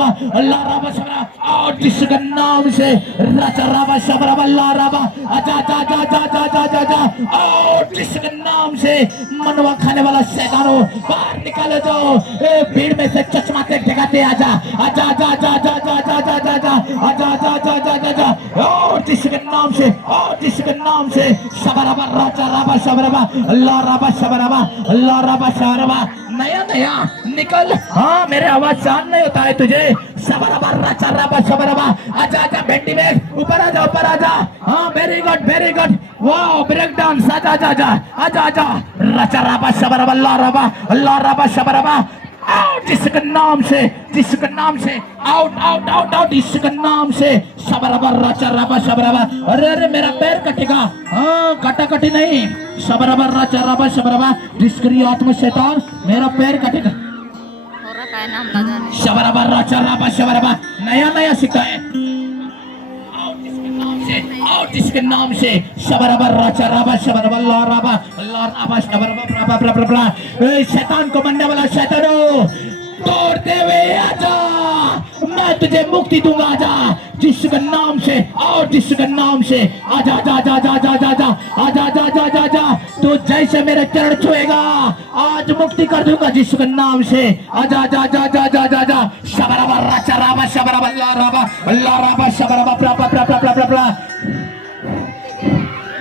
रबा अल्लाह रबा शबरा और जिसके नाम से राजा रबा शबरा अल्लाह रबा आजा जा जा जा जा जा जा जा और जिसके नाम से मनवा खाने वाला शैतानो बाहर निकालो जाओ भीड़ में से चश्मा से ढकाते आजा आजा जा जा जा जा जा जा जा जा आजा जा जा जा जा जा और जिसके नाम से और जिसके नाम से शबरबा राजा रबा शबरबा अल्लाह रबा शबरबा अल्लाह रबा शबरबा नया नया निकल। हाँ मेरे आवाज शान नहीं होता है तुझे। शबरबा राजा रबा शबरबा आजा आजा भेंडी में ऊपर आजा ऊपर आजा। हाँ वेरी गुड वाह ब्रेक डांस आजा आजा आजा आजा आजा राजा रबा शबरबा अल्लाह रबा शबरबा आउट जिसके नाम से आउट आउट आउट आउट इसके नाम से शबरबा राजा रबा शबरबा। अरे अरे मेरा पैर कटेगा। हाँ कटा कटी नहीं शबरबा राजा रबा शबरबा निष्क्रिय आत्मा शैतान मेरा पैर कटेगा। शबरबा राजा रबा शबरबा नया नया सीखा है। आउट जिसके नाम से शबरबा राजा रबा शबरबा अल्लाह रबा शबरबा शैतान को बनने वाला शैतानो तोड़ते हुए आजा मैं तुझे मुक्ति दूंगा। आजा जिसके नाम से और जिसके नाम से आजा जा जा जा जा जा जा आजा जा जा जा जा तू जैसे मेरे चरण छुएगा आज मुक्ति कर दूंगा जिसके नाम से आजा जा जा जा जा जा जा शबरबा राजा रबा शबरबा अल्लाह रबा शबरबा प्रा प्रा प्रा प्रा प्रा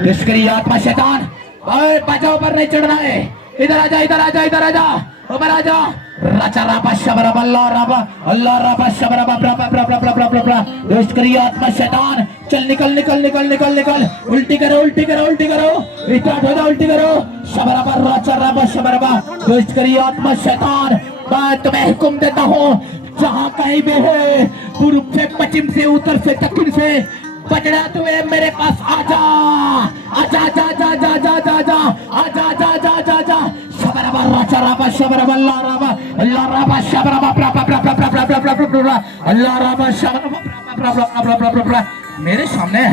निष्क्रिय आत्मा शैतान और बचाओ पर नहीं चढ़ना है। इधर आजा इधर आजा इधर आजा ऊपर आजा राजा रबा शबरबा अल्लाह रबा शबरबा प्रा प्रा प्रा प्रा प्रा प्रा निष्क्रिय आत्मा शैतान चल निकल निकल निकल निकल निकल उल्टी करो स्टार्ट हो जा उल्टी करो शबरबा राजा रबा शबरबा निष्क्रिय आत्मा शैतान मैं तुम्हें हुक्म देता हूँ जहाँ कहीं भी है पूर्व से पश्चिम से उत्तर से दक्षिण से बजड़ा तुए मेरे पास आजा आजा जा जा जा जा जा जा आजा जा जा जा जा शबरबा राजा रबा शबरबा अल्लाह रबा शबरबा प्रा प्रा प्रा प्रा प्रा प्रा प्रा प्रा अल्लाह रबा शबरबा प्रा प्रा प्रा प्रा प्रा प्रा मेरे सामने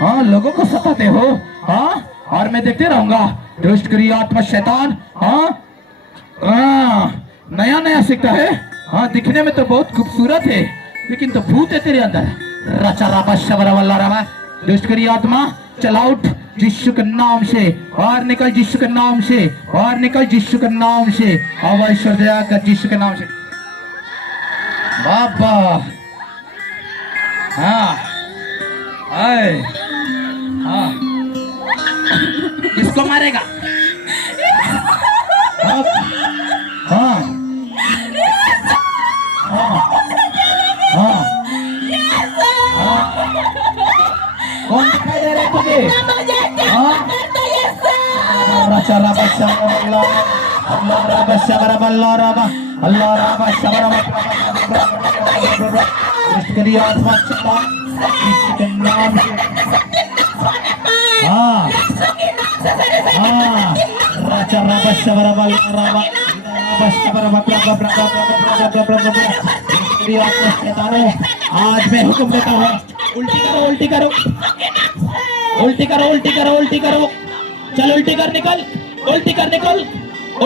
हाँ लोगों को सताते हो। हाँ और मैं देखते रहूंगा दुष्क्रिय आत्मा शैतान। हाँ नया नया सीखता है। हाँ दिखने में तो बहुत खूबसूरत है लेकिन तो भूत है तेरे अंदर। राजा रबा शबरबा अल्लाह रबा दुष्क्रिय आत्मा चल आउट यीशु के नाम से और निकल यीशु के नाम से और निकल यीशु के नाम से अब ईश्वर दया कर यीशु के नाम से बाबा। हाँ हाँ किसको मारेगा? हाँ हाँ हाँ कौन दिखाई दे रहा है तुझे? राजा रबा शबरबा अल्लाह रबा शबरबा अल्लाह रबा शबरबा निष्क्रिय आत्मा इसके नाम हाँ हाँ राजा रबा शबरबा रबा शबरबा निष्क्रिय आत्मा शैतानो आज मैं हुक्म देता हूँ उल्टी करो उल्टी करो उल्टी करो उल्टी करो उल्टी करो चल उल्टी कर निकल उल्टी कर निकल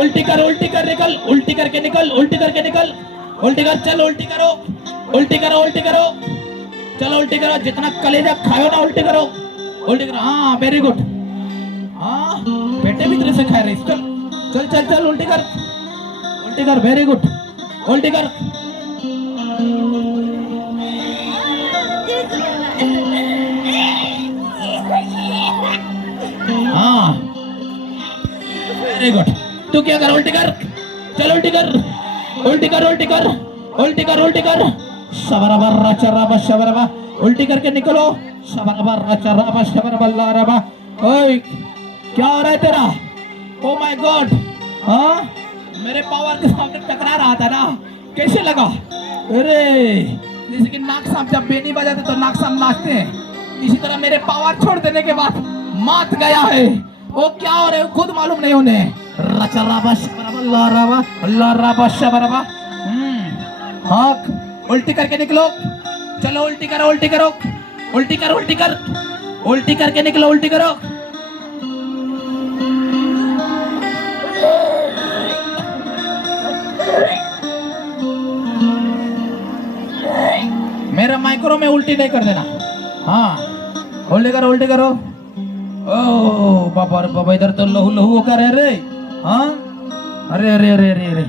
उल्टी कर उल्टी कर निकल उल्टी करके निकल उल्टी करके निकल उल्टी कर चल उल्टी करो उल्टी करो उल्टी करो चलो उल्टी करो जितना कलेजा खाओ ना उल्टी करो हाँ वेरी गुड। हाँ पेटे भी तरह से खा रही चल चल चल चल उल्टी कर वेरी गुड उल्टी कर। हाँ वेरी गुड तू क्या कर उल्टी कर चल उल्टी कर उल्टी कर उल्टी कर उल्टी कर उल्टी कर शबरबा राजा रबा शबरबा उल्टी करके निकलो शबरबा राजा रबा शबरबा अल्लाह रबा। ओए क्या हो रहा है तेरा? Oh my God. हाँ मेरे पावर के सामने टकरा रहा था ना कैसे लगा? अरे जैसे कि नाक सांप जब बेनी बजाते तो नाक सांप नाचते हैं इसी तरह मेरे पावर छोड़ देने के बाद मात गया है। वो क्या हो रहे खुद मालूम नहीं उन्हें। राजा रबा शबरबा अल्लाह रबा शबरबा। हाँ उल्टी करके निकलो चलो उल्टी करो उल्टी करो उल्टी कर उल्टी कर उल्टी करके निकलो उल्टी करो। मेरा माइक्रो में उल्टी नहीं कर देना। हाँ उल्टी करो उल्टी करो। ओ बाबा रे बाबा, इधर तो लहू लहू होकर है रे। हाँ अरे अरे अरे अरे अरे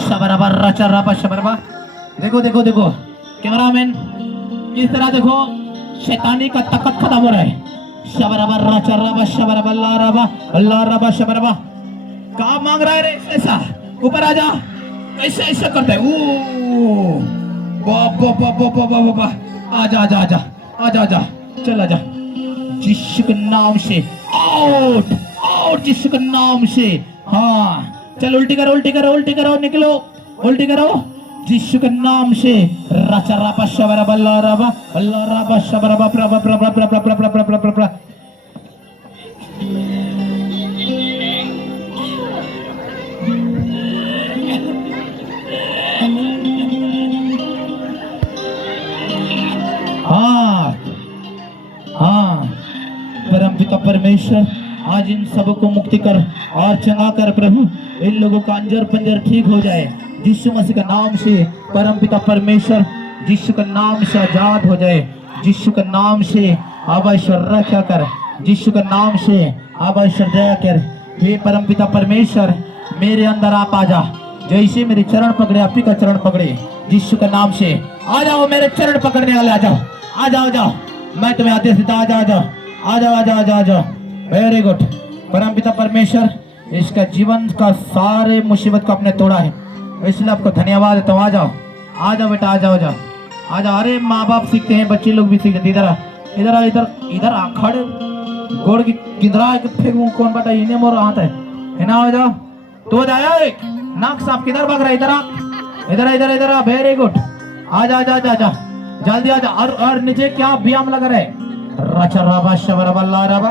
शबरबा रचा रबा शबरबा। देखो देखो देखो कैमरामैन, किस तरह देखो शैतानी का ताकत खत्म हो रहा है। शबरबा रचा रबा शबरबा अल्लाह रबा शबरबा। कहाँ मांग रहा है रे ऐसा? ऊपर आ जा। ऐसे ऐसे करते है। ओ बाबा बाबा बाबा बाबा, आजा आजा आजा आजा आजा, चल आजा। यीशु के नाम से आउट आउट, यीशु के नाम से। हाँ चल उल्टी करो उल्टी करो उल्टी करो, निकलो उल्टी करो यीशु के नाम से। रचा रबा शबरबा अल्लाह रबा शबरबा प्रभा प्रभा प्रभा प्रभा प्रभा प्रभा। हाँ हाँ परमपिता परमेश्वर, आज इन सबको मुक्ति कर और चंगा कर प्रभु। इन लोगों का अंजर पंजर ठीक हो जाए यीशु मसीह के नाम से। परमपिता परमेश्वर, यीशु के नाम से आजाद हो जाए। यीशु के नाम से आबा ईश्वर रक्षा कर। यीशु के नाम से आबा ईश्वर दया कर। हे परमपिता परमेश्वर, मेरे अंदर आप आ जा। जैसे मेरे चरण पकड़े, आप ही का चरण पकड़े यीशु के नाम से। आ जाओ मेरे चरण पकड़ने वाले, आ जाओ आ जाओ जाओ, मैं तुम्हें आदेश देता, आ जाओ आ जाओ आ जाओ आ जाओ आ जाओ आ जाओ। वेरी गुड परमपिता परमेश्वर, इसका जीवन का सारे मुसीबत को आपने तोड़ा है, इसलिए आपको धन्यवाद देता हूँ। आ जाओ आ जाओ बेटा, आ जाओ आ जाओ आ जाओ। अरे माँ बाप सीखते हैं, बच्चे लोग भी सीखते। इधर इधर इधर इधर खड़े गोड़ की किधरा फेंकूं कौन बेटा, इन्हें मोर हाथ है ना। आ जाओ तो जाया एक नाक साफ किधर भाग रहा है? इधर आ इधर इधर इधर आ। वेरी गुड, आ जा जा जा जा जल्दी आ जा। और नीचे क्या व्यायाम लग रहा है? रचा रबा शबरबा अल्लाह रबा।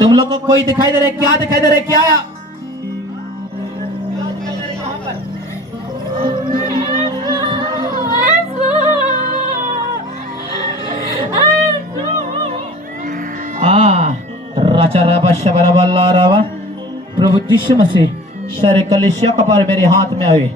तुम लोग को कोई दिखाई दे रहा है? क्या दिखाई दे रहा है? क्या आया? रचा रबा शबरबा अल्लाह रबा। प्रभु यीशु मसीह, शर कलिसिया का पार मेरे हाथ में आए,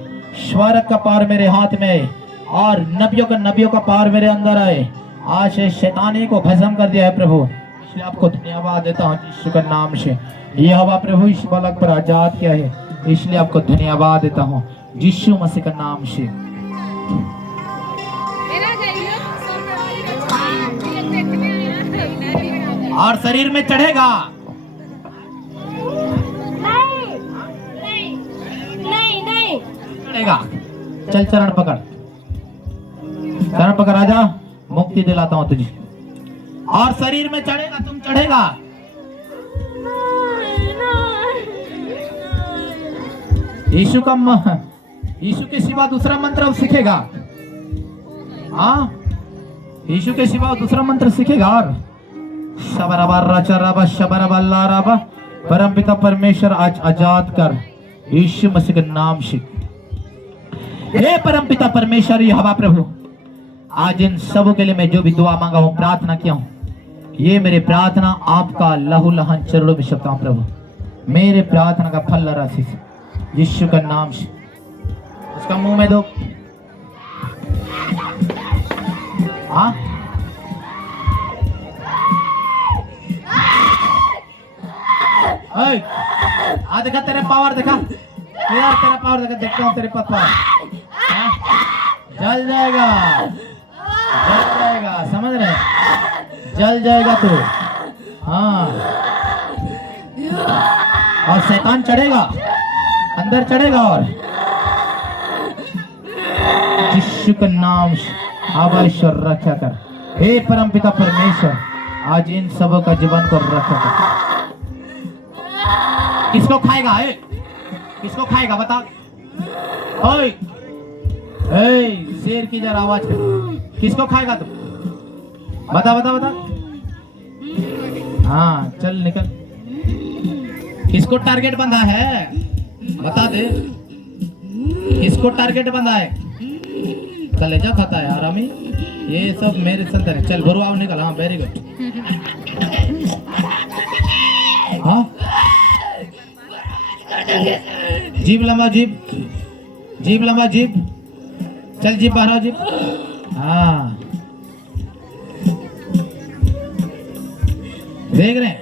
स्वर्ग का पार मेरे हाथ में आए, और नबियों का पार मेरे अंदर आए। आज शैतानी को भस्म कर दिया है प्रभु, इसलिए आपको धन्यवाद देता हूँ यीशु के नाम से। यह हवा प्रभु इस बालक पर आजाद किया है, इसलिए आपको धन्यवाद देता हूँ यीशु मसीह के नाम से। और शरीर में चढ़ेगा। नहीं चढ़ेगा। चल चरण पकड़, चरण पकड़, आजा, मुक्ति दिलाता हूँ तुझे। और शरीर में चढ़ेगा, तुम चढ़ेगा। यीशु के सिवा दूसरा मंत्र अब सीखेगा। हाँ यीशु के सिवा दूसरा मंत्र सीखेगा। और शबरबा रचा रबा शबरबा अल्लाह रबा। परमपिता परमेश्वर, आज आजाद कर यीशु मसीह के नाम से। हे परमपिता परमेश्वर, ये हवा प्रभु, आज इन सबों के लिए मैं जो भी दुआ मांगा हूँ, प्रार्थना किया हूँ, ये मेरे प्रार्थना आपका लहू लहन चरणों में सकता हूँ प्रभु। मेरे प्रार्थना का फल राशि से यीशु का नाम से। उसका मुंह में दो। हाँ आ देखा तेरे पावर, देखा यार तेरा पावर, देखा देखता हूँ तेरे पास पावर। जल जाएगा, जल जाएगा, समझ रहे? जल जाएगा तू। हाँ और शैतान चढ़ेगा, अंदर चढ़ेगा। और यीशु के नाम से आबा ईश्वर रक्षा कर। हे परमपिता परमेश्वर, आज इन सबों का जीवन को रक्षा कर। किसको खाएगा? है किसको खाएगा बता? ओए शेर की जरा आवाज कर, किसको खाएगा तुम? बता बता बता। हाँ चल निकल। किसको टारगेट बंधा है? बता दे, किसको टारगेट बंधा है? कलेजा खाता है आरामी, ये सब मेरे संतर है। चल गुरु आओ निकल। हाँ वेरी गुड। हाँ जीभ लंबा, जीभ जीभ लंबा, जीभ चल जी बाहर आओ जी। हाँ देख रहे हैं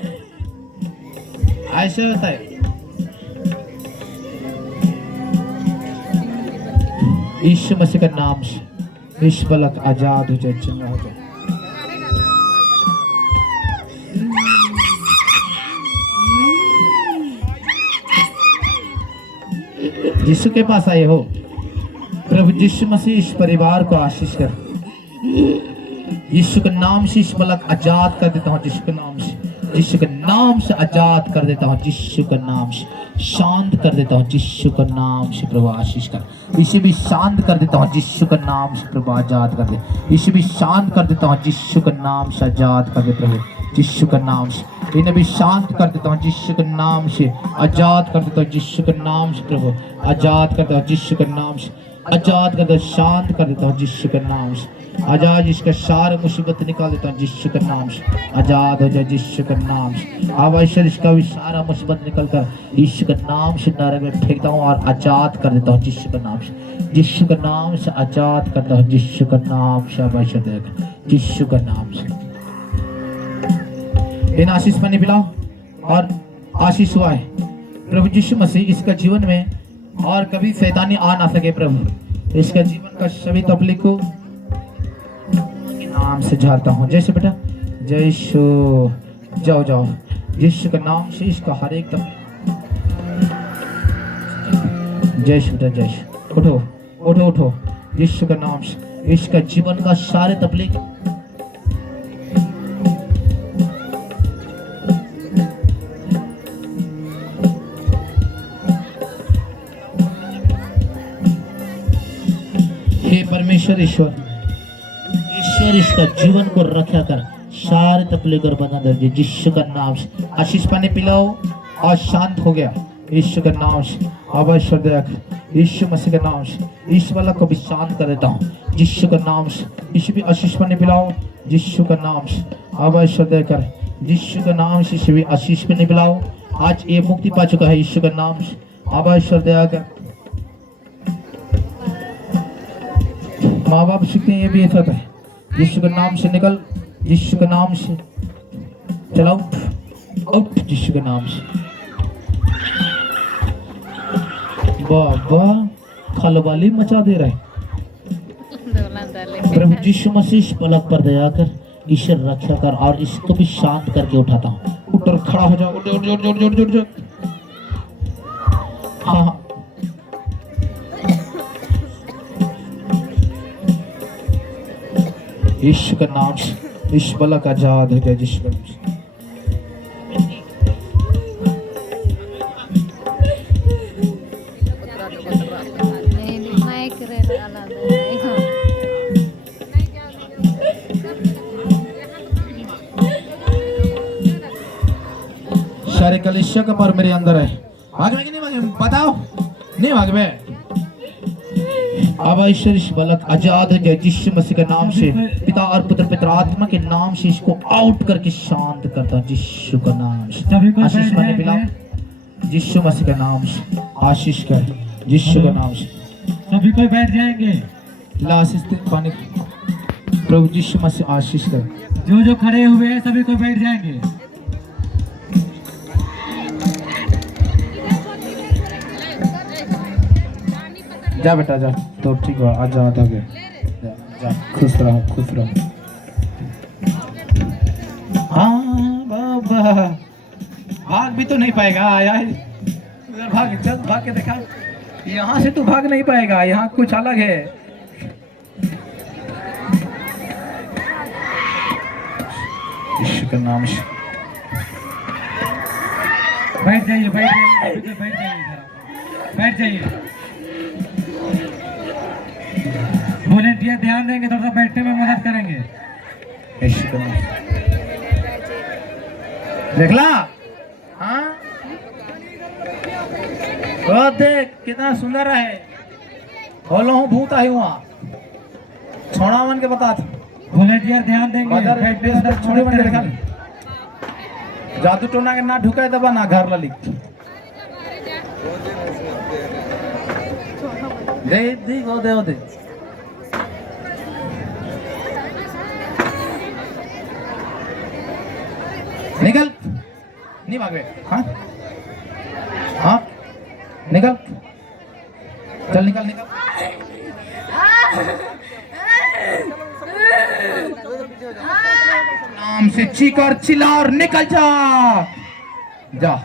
ऐसे होता है। यीशु मसीह का नाम से इस पलक आजाद हो जाए, चंगा हो जाए। यीशु के पास आए हो, प्रभु यीशु मसीह इस परिवार को आशीष कर। यीशु के नाम से इस पलक आजाद कर देता हूँ। यीशु के नाम से, यीशु के नाम से आजाद कर देता हूँ। यीशु के नाम से शांत कर देता हूँ। यीशु के नाम से प्रभु आशीष कर। इसे भी शांत कर देता हूँ। यीशु के नाम से प्रभु आजाद कर दे। इसे भी शांत कर देता हूँ। यीशु के नाम से आजाद कर दे प्रभु। यीशु के नाम से इन्हें भी शांत कर देता हूँ। यीशु के नाम से आजाद कर देता हूँ। यीशु के नाम से प्रभु आजाद कर देता हूँ। यीशु के नाम से आजाद कर देता हूँ, शांत कर देता हूँ। यीशु के नाम से आजाद, इसका सारे मुसीबत निकाल देता हूँ। यीशु के नाम से आजाद हो जाए। यीशु के नाम से अवश्य इसका भी सारा मुसीबत निकल कर यीशु के नाम से नरक में फेंकता हूँ और आजाद कर देता हूँ। यीशु के नाम से, यीशु के नाम से आजाद करता हूँ। यीशु के नाम से अवश्य देगा। यीशु के नाम से इन आशीष पानी पिलाओ और आशीष हुआ है प्रभु यीशु मसीह इसका जीवन में और कभी शैतानी आ ना सके। प्रभु इसका जीवन का सभी तकलीफ को नाम से झाड़ता हूँ। जैसे बेटा जय यीशु, जाओ जाओ यीशु के नाम से इसका हर एक जय यीशु बेटा, जय यीशु। उठो उठो उठो यीशु के नाम से इसका जीवन का सारे तकलीफ हे परमेश्वर ईश्वर, ईश्वर इसका जीवन को रक्षा कर, सारे तकलीफ और बंधन दे। यीशु का नाम से आशीष पानी पिलाओ और शांत हो गया। यीशु के नाम से अवश्य देख। यीशु मसीह के नाम से इस वाला को भी शांत कर देता हूँ। यीशु के नाम से इसे भी आशीष पानी पिलाओ। यीशु के नाम से अवश्य देकर यीशु के नाम से इसे भी आशीष पानी पिलाओ। आज ये मुक्ति पा चुका है यीशु के नाम से अवश्य देकर। माँ बाप सीखते हैं ये भी ऐसा है। यीशु के नाम से निकल, यीशु के नाम से चलाओ आउट, यीशु के नाम से। बाबा खलबली मचा दे रहे। प्रभु यीशु मसीह पलक पर दया कर, ईश्वर रक्षा कर और इसको भी शांत करके उठाता हूँ। उठ और खड़ा हो जाओ। उठ उठ उठ उठ उठ उठ उठ। हाँ यीशु के नाम से इस पलक आजाद हो जाए। यीशु के नाम से सारे कलिसिया का पर मेरे अंदर है। भाग में कि नहीं भागे बताओ, नहीं भाग में। अब ईश्वर इस बालक आजाद हो जाए यीशु मसीह के नाम से। पिता और पुत्र पवित्र आत्मा के नाम से इसको आउट करके शांत करता हूं। यीशु का नाम से आशीष पानी पिलाओ। यीशु मसीह के नाम से आशीष कर। यीशु के नाम से सभी कोई बैठ जाएंगे। ला आशीष दे पानी। प्रभु यीशु मसीह आशीष कर। जो जो खड़े हुए हैं सभी कोई बैठ जाएंगे। जा बेटा जा, तो ठीक है आजाद हो गए। जा, जा खुश रहो खुश रहो। हाँ बाबा भाग भी तो नहीं पाएगा यार। उधर भाग, चल भाग के देखा। यहाँ से तू भाग नहीं पाएगा, यहाँ कुछ अलग है। यीशु के नाम से बैठ जाइए बैठ जाइए बैठ जाइए बैठ जाइए। वॉलंटियर ध्यान देंगे, थोड़ा सा बैठने में मदद करेंगे। यीशु के नाम देखला। हाँ वो देख कितना सुंदर है। बोलो हूँ भूत आई वहाँ छोड़ा मन के बता। वॉलंटियर ध्यान देंगे, बैठने में छोड़े मन के देखा। करेंगे। जादू टोना के ना ढुकाए दबा ना घर ललिक दे दी गो दे दे। निकल, नहीं भागे। हाँ हाँ निकल, चल निकल निकल। नाम से चीख और चिल्ला और निकल जा जा।